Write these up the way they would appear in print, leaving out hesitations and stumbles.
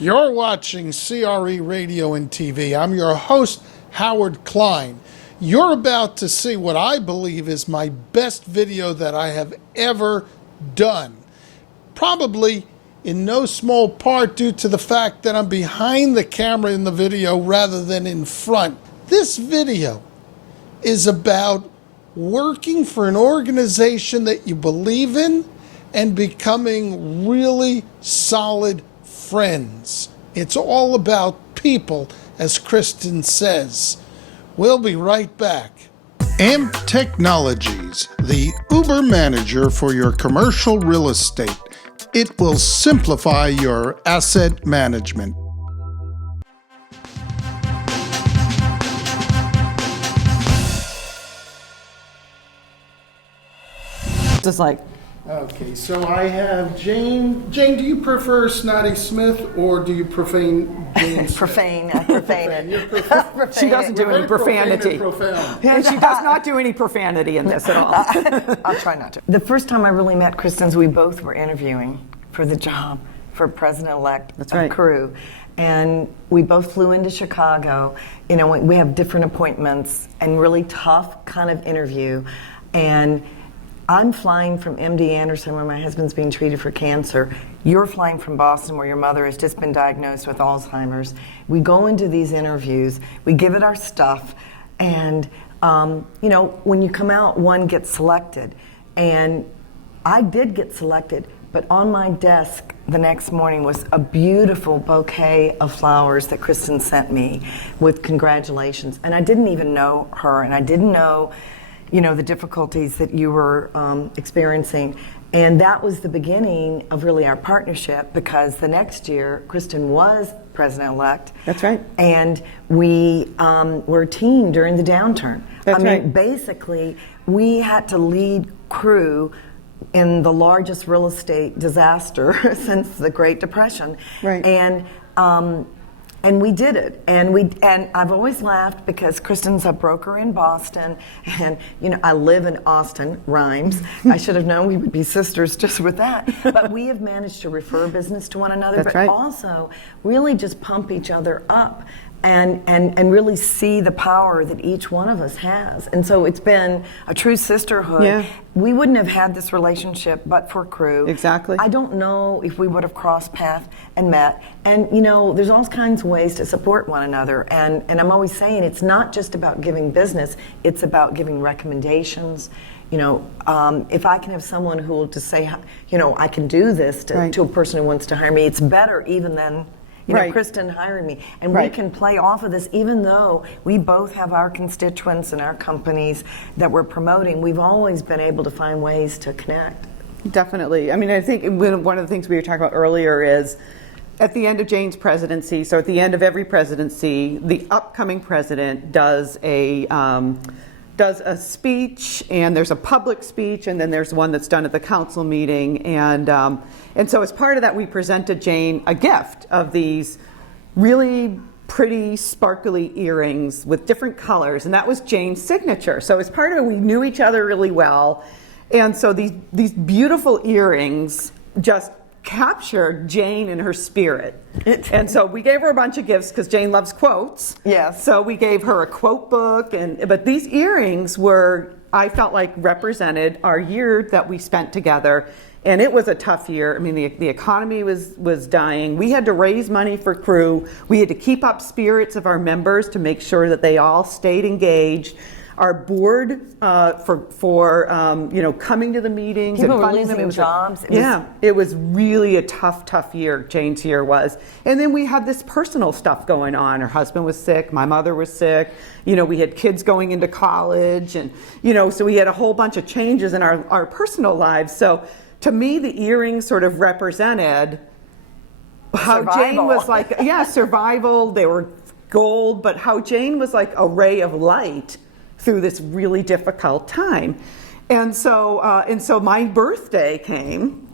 You're watching CRE Radio and TV. I'm your host, Howard Klein. You're about to see what I believe is my best video that I have ever done. Probably in no small part due to the fact that I'm behind the camera in the video rather than in front. This video is about working for an organization that you believe in and becoming really solid friends. It's all about people, as Kristin says. We'll be right back. AMP Technologies, the Uber manager for your commercial real estate. It will simplify your asset management. Just like, Okay, so I have Jane. Jane, do you prefer Snotty Smith or do you profane Jane Smith? Profane, I profane it. You're profane. she doesn't do any profanity. Profound. And she does not do any profanity in this at all. I'll try not to. The first time I really met Kristin, we both were interviewing for the job for president-elect of Crew. And we both flew into Chicago. You know, we have different appointments and really tough kind of interview. And I'm flying from MD Anderson where my husband's being treated for cancer. You're flying from Boston where your mother has just been diagnosed with Alzheimer's. We go into these interviews, we give it our stuff, and you know, when you come out, one gets selected. And I did get selected, but on my desk the next morning was a beautiful bouquet of flowers that Kristin sent me with congratulations. And I didn't even know her, and I didn't know, you know, the difficulties that you were experiencing. And that was the beginning of really our partnership, because the next year, Kristin was president-elect. That's right. And we were a team during the downturn. That's right. I mean, basically, we had to lead Crew in the largest real estate disaster since the Great Depression. Right. And we did it, and I've always laughed because Kristin's a broker in Boston, and you know I live in Austin. Rhymes. I should have known we would be sisters just with that. But we have managed to refer business to one another, That's but right. also really just pump each other up, and really see the power that each one of us has. And so it's been a true sisterhood. Yeah. We wouldn't have had this relationship but for Crew. Exactly. I don't know if we would have crossed paths and met. And you know, there's all kinds of ways to support one another. And I'm always saying it's not just about giving business, it's about giving recommendations. You know, if I can have someone who will just say, you know, I can do this to a person who wants to hire me, it's better even than, you know, Kristin hired me. And we can play off of this, even though we both have our constituents and our companies that we're promoting. We've always been able to find ways to connect. Definitely. I mean, I think one of the things we were talking about earlier is at the end of Jane's presidency, so at the end of every presidency, the upcoming president does a speech, and there's a public speech, and then there's one that's done at the council meeting. And so as part of that, we presented Jane a gift of these really pretty sparkly earrings with different colors, and that was Jane's signature. So as part of it, we knew each other really well. And so these beautiful earrings just captured Jane and her spirit. And so we gave her a bunch of gifts because Jane loves quotes. Yes. So we gave her a quote book, but these earrings were, I felt like, represented our year that we spent together. And it was a tough year. I mean, the economy was dying. We had to raise money for Crew. We had to keep up spirits of our members to make sure that they all stayed engaged. Our board for you know, coming to the meetings. People and were funding them. losing jobs. It was really a tough year. Jane's year was. And then we had this personal stuff going on. Her husband was sick. My mother was sick. You know, we had kids going into college, and you know, so we had a whole bunch of changes in our personal lives. So to me, the earrings sort of represented how Jane was like, survival. They were gold, but how Jane was like a ray of light through this really difficult time. And so my birthday came,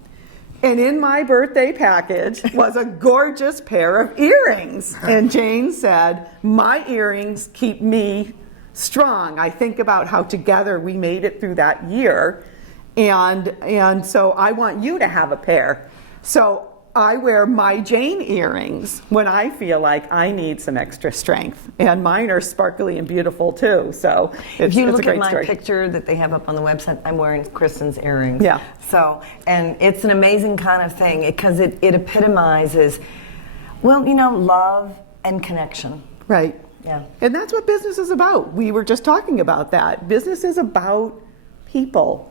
and in my birthday package was a gorgeous pair of earrings. And Jane said, my earrings keep me strong. I think about how together we made it through that year. And so I want you to have a pair. So I wear my Jane earrings when I feel like I need some extra strength. And mine are sparkly and beautiful too. So if you it's look a great at my story. picture that they have up on the website, I'm wearing Kristin's earrings. Yeah. So, and it's an amazing kind of thing because it epitomizes, well, love and connection. Right. Yeah. And that's what business is about. We were just talking about that. Business is about people.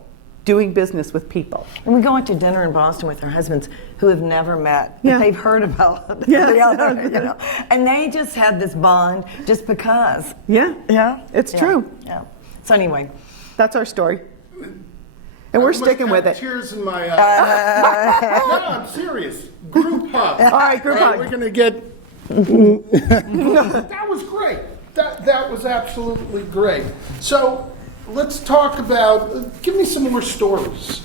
Doing business with people. And we go out to dinner in Boston with our husbands who have never met, but they've heard about the other, and they just have this bond just because. Yeah, it's true. Yeah. So anyway, that's our story, and we're sticking with it. Tears in my eyes. No, I'm serious. Group hug. All right, group hug. We're gonna get. That was great. That was absolutely great. So. Let's talk about, give me some more stories.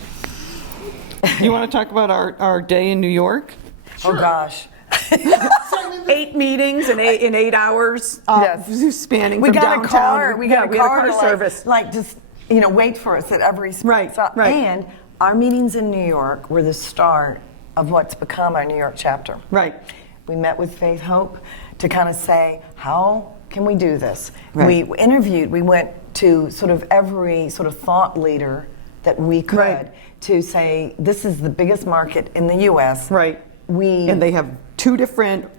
You want to talk about our day in New York? Sure. Oh gosh. 8 meetings in 8 hours, spanning we from got downtown. A car. We got a car service. Like just, wait for us at every stop. Right. And our meetings in New York were the start of what's become our New York chapter. Right. We met with Faith Hope to kind of say, how can we do this? Right. We interviewed, we went to sort of every sort of thought leader that we could to say, this is the biggest market in the U.S. Right. And they have 3 different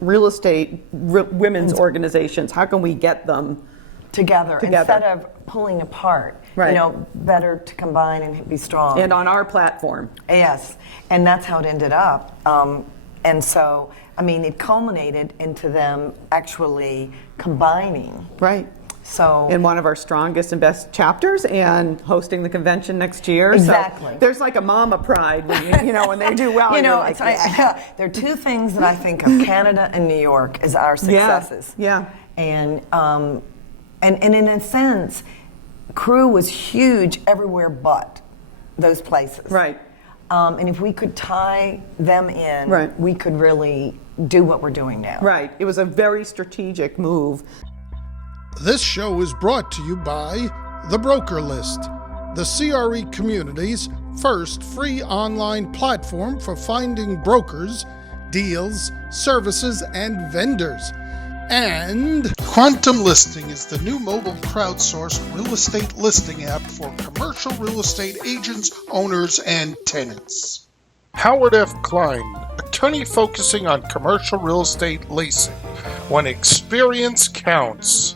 real estate women's organizations. How can we get them together instead of pulling apart? Right. Better to combine and be strong. And on our platform. Yes. And that's how it ended up. And so, it culminated into them actually combining. Right. So in one of our strongest and best chapters, and hosting the convention next year. Exactly. So there's like a mama pride when when they do well. There are 2 things that I think of: Canada and New York as our successes. Yeah. And in a sense, Crew was huge everywhere but those places. Right. And if we could tie them in, we could really do what we're doing now. Right. It was a very strategic move. This show is brought to you by The Broker List, the CRE community's first free online platform for finding brokers, deals, services, and vendors. And Quantum Listing is the new mobile crowdsourced real estate listing app for commercial real estate agents, owners, and tenants. Howard F. Klein, attorney focusing on commercial real estate leasing, when experience counts.